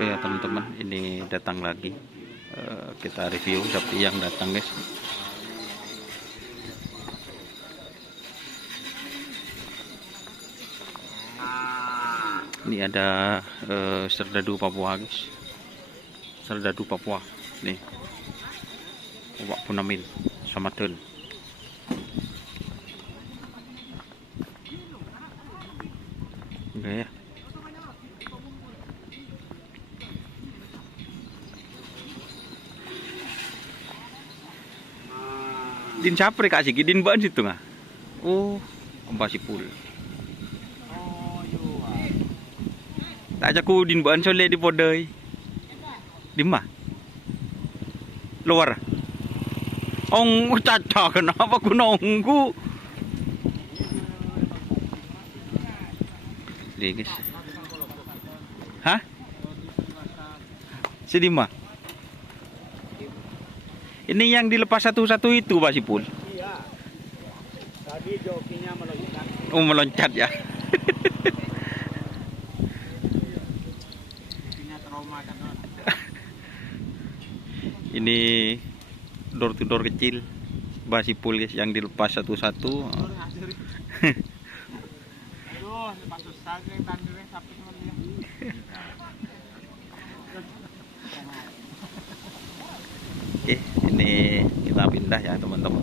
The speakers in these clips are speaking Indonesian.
Oke ya teman-teman, ini datang lagi. Kita review sapi yang datang guys. Ini ada serdadu Papua guys. Serdadu Papua. Nih. Wak Punamil sama Tun. Oke ya. Din sapre kak sih, din ban situ nggak? Oh, masih full. Tak jaku din ban soleh di podai. Di mana? Luar. Ong caca kenapa ku nunggu? Di guys. Hah? Sedima. Ini yang dilepas satu-satu itu Pak Sipul? Iya. Tadi jokinya meloncat. Oh meloncat ya. Trauma kan. Ini door to door kecil Pak Sipul guys yang dilepas satu-satu. Aduh, lepas susah yang tandirnya sapi namanya. Oke, ini kita pindah ya teman-teman.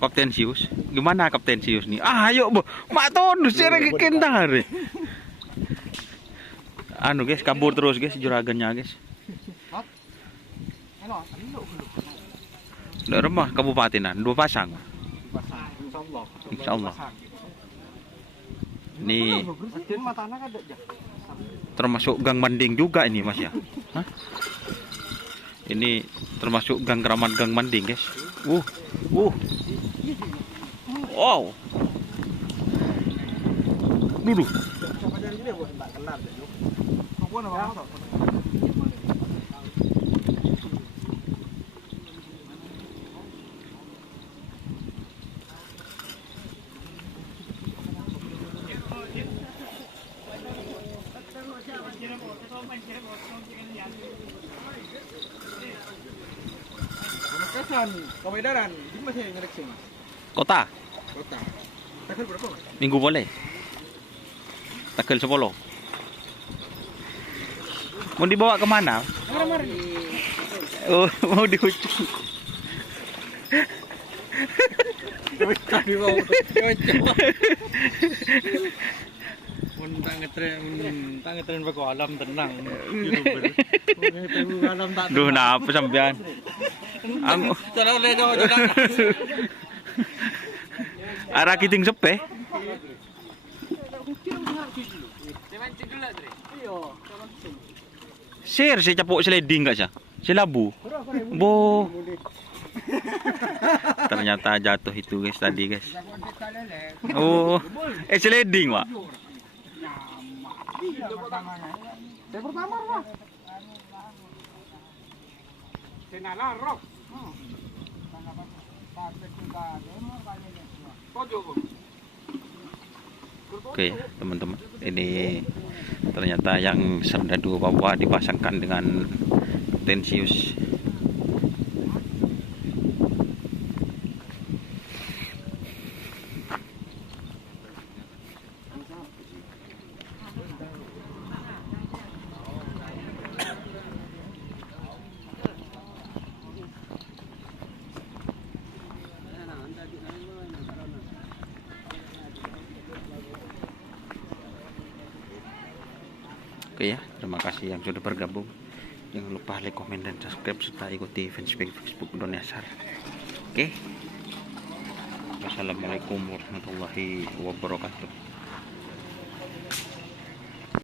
Kapten Sius, gimana Kapten Sius nih? Ah, ayo bu, mak tonus sering kentar. Anu guys, kabur terus guys juragannya guys. Udah rumah kabupatinan, 2 pasang. Insya Allah. Ini termasuk gang Manding juga ini mas ya. Hah? Ini termasuk gang Keramat gang Manding guys. Wow. Duduk. Kemedaran, di mana yang ngereksin? Kota. Kota. Takil berapa mas? Minggu boleh. Takil 10. Mau dibawa kemana? Oh, mau di ujung. Tadi mau Mentang ngetren pakai alam tenang. Alam tak. Duh, napa sampean? Ang Cara oleh jauh-jauh. arah kiting sepe. Share saya capuk sliding gak sih? Silabu. Bo. Ternyata jatuh itu guys tadi guys. Oh, sliding Pak. Saya pertama Pak. Senalar rock. Oke teman-teman, ini ternyata yang serdadu Papua dipasangkan dengan Tensius. Oke ya, terima kasih yang sudah bergabung. Jangan lupa like, komen, dan subscribe serta ikuti fanspage Facebook Doniasar. Oke. Wassalamualaikum warahmatullahi wabarakatuh.